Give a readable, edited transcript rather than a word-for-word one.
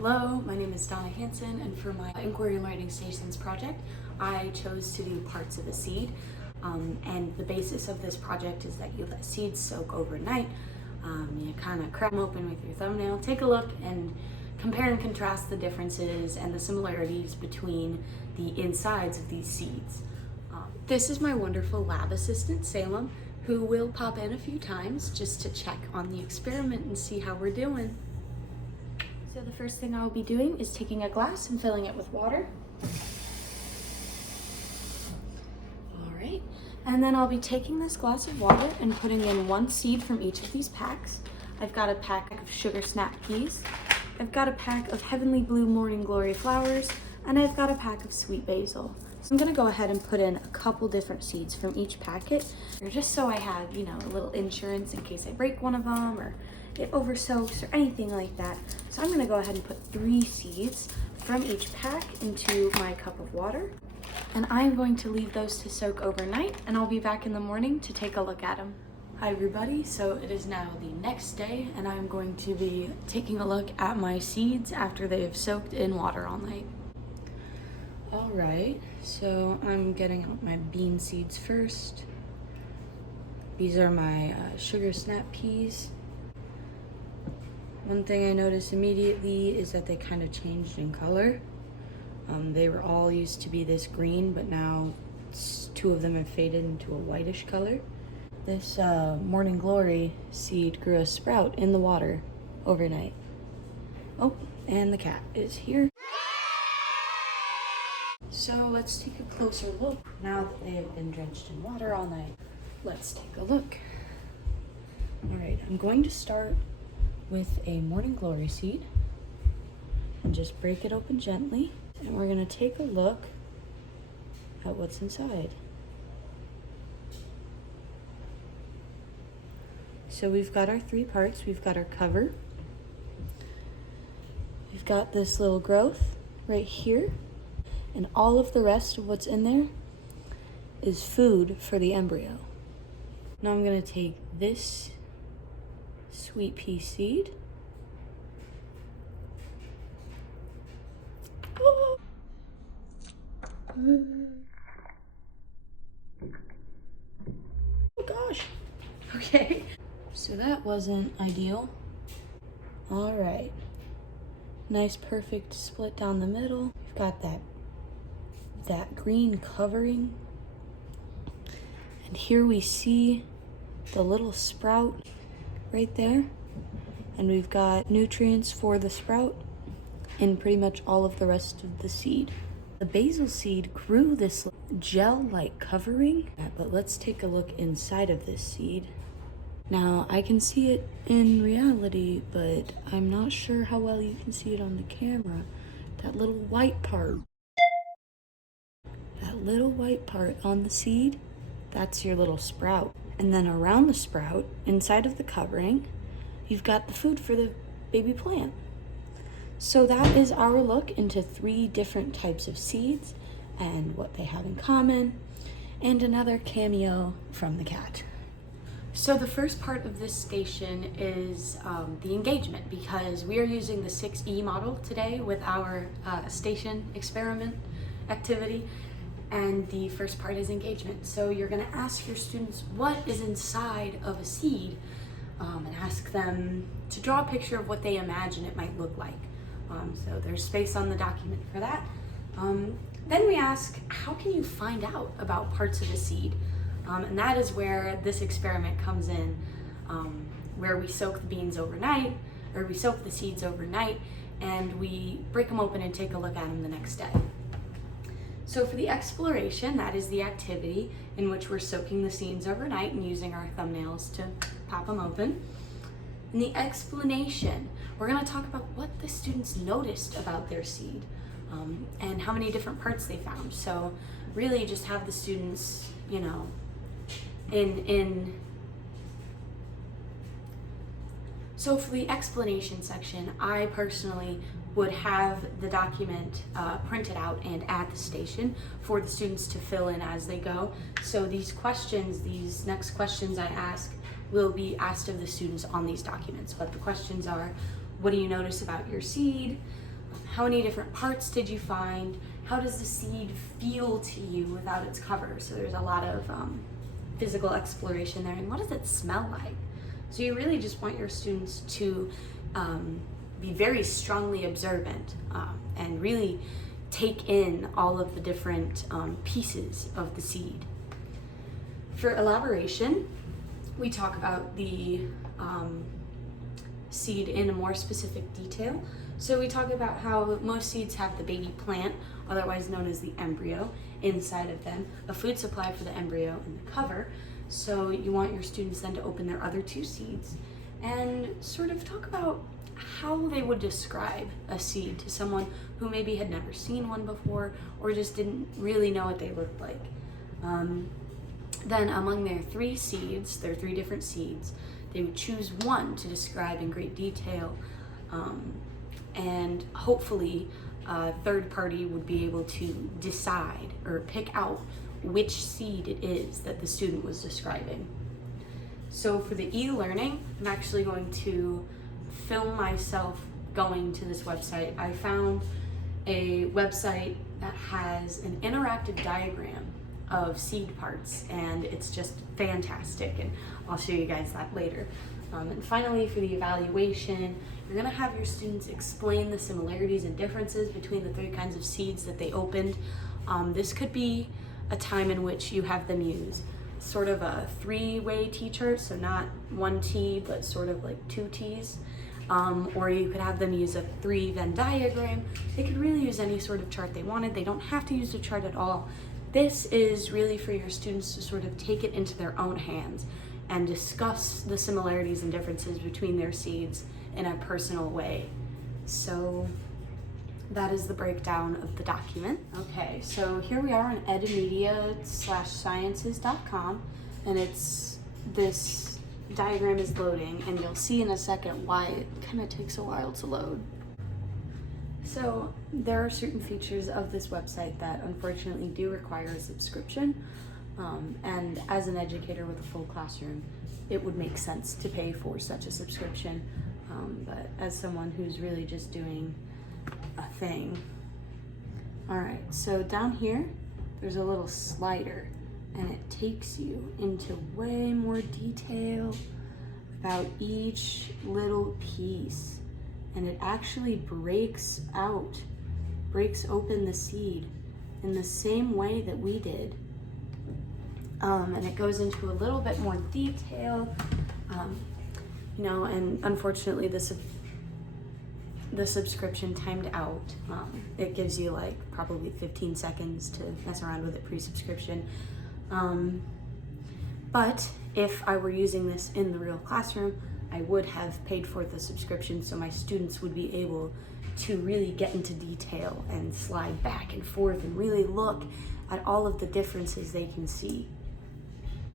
Hello, my name is Donna Hansen, and for my Inquiry Learning Stations project, I chose to do parts of a seed. And the basis of this project is that you let seeds soak overnight. You kind of crack them open with your thumbnail, take a look, and compare and contrast the differences and the similarities between the insides of these seeds. This is my wonderful lab assistant, Salem, who will pop in a few times just to check on the experiment and see how we're doing. So the first thing I'll be doing is taking a glass and filling it with water. All right, and then I'll be taking this glass of water and putting in one seed from each of these packs. I've got a pack of Sugar Snap Peas, I've got a pack of Heavenly Blue Morning Glory flowers, and I've got a pack of Sweet Basil. So I'm gonna go ahead and put in a couple different seeds from each packet, just so I have, a little insurance in case I break one of them or it over soaks or anything like that. So I'm gonna go ahead and put 3 seeds from each pack into my cup of water. And I'm going to leave those to soak overnight, and I'll be back in the morning to take a look at them. Hi everybody, so it is now the next day, and I'm going to be taking a look at my seeds after they have soaked in water all night. All right, so I'm getting out my bean seeds first. These are my Sugar Snap Peas. One thing I noticed immediately is that they kind of changed in color. They were all used to be this green, but now 2 of them have faded into a whitish color. This Morning Glory seed grew a sprout in the water overnight. Oh, and the cat is here. So let's take a closer look. Now that they have been drenched in water all night, let's take a look. All right, I'm going to start with a Morning Glory seed and just break it open gently. And we're gonna take a look at what's inside. So we've got our 3 parts. We've got our cover. We've got this little growth right here. And all of the rest of what's in there is food for the embryo. Now I'm gonna take this sweet pea seed. Oh gosh. Okay. So that wasn't ideal. All right. Nice perfect split down the middle. We've got that green covering. And here we see the little sprout right there. And we've got nutrients for the sprout in pretty much all of the rest of the seed. The basil seed grew this gel-like covering, but let's take a look inside of this seed. Now, I can see it in reality, but I'm not sure how well you can see it on the camera. That little white part on the seed, that's your little sprout. And then around the sprout, inside of the covering, you've got the food for the baby plant. So that is our look into 3 different types of seeds and what they have in common, and another cameo from the cat. So the first part of this station is the engagement, because we are using the 6E model today with our station experiment activity, and the first part is engagement. So you're gonna ask your students what is inside of a seed, and ask them to draw a picture of what they imagine it might look like. So there's space on the document for that. Then we ask, how can you find out about parts of a seed? And that is where this experiment comes in, where we soak the beans overnight, or we soak the seeds overnight, and we break them open and take a look at them the next day. So for the exploration, that is the activity in which we're soaking the seeds overnight and using our thumbnails to pop them open. In the explanation, we're gonna talk about what the students noticed about their seed, and how many different parts they found. So really just have the students, So for the explanation section, I personally would have the document printed out and at the station for the students to fill in as they go. So these next questions I ask will be asked of the students on these documents. But the questions are, what do you notice about your seed? How many different parts did you find? How does the seed feel to you without its cover? So there's a lot of physical exploration there. And what does it smell like? So you really just want your students to be very strongly observant and really take in all of the different pieces of the seed. For elaboration, we talk about the seed in a more specific detail. So we talk about how most seeds have the baby plant, otherwise known as the embryo, inside of them, a food supply for the embryo and the cover. So you want your students then to open their other two seeds and sort of talk about how they would describe a seed to someone who maybe had never seen one before or just didn't really know what they looked like. Then among their three seeds, their three different seeds, they would choose one to describe in great detail, and hopefully a third party would be able to decide or pick out which seed it is that the student was describing. So for the e-learning, I'm actually going to film myself going to this website. I found a website that has an interactive diagram of seed parts, and it's just fantastic, and I'll show you guys that later. And finally, for the evaluation, you're gonna have your students explain the similarities and differences between the three kinds of seeds that they opened. This could be a time in which you have them use sort of a three-way T-chart, so not one T, but sort of like two T's. Or you could have them use a 3-Venn diagram. They could really use any sort of chart they wanted. They don't have to use a chart at all. This is really for your students to sort of take it into their own hands and discuss the similarities and differences between their seeds in a personal way. So that is the breakdown of the document. Okay, so here we are on edmedia/sciences.com, and this diagram is loading, and you'll see in a second why it kind of takes a while to load. So there are certain features of this website that unfortunately do require a subscription, and as an educator with a full classroom, it would make sense to pay for such a subscription, but as someone who's really just doing a thing. All right, so down here, there's a little slider, and it takes you into way more detail about each little piece. And it actually breaks open the seed in the same way that we did. And it goes into a little bit more detail, and unfortunately the subscription timed out. It gives you like probably 15 seconds to mess around with it pre-subscription. But if I were using this in the real classroom, I would have paid for the subscription so my students would be able to really get into detail and slide back and forth and really look at all of the differences they can see.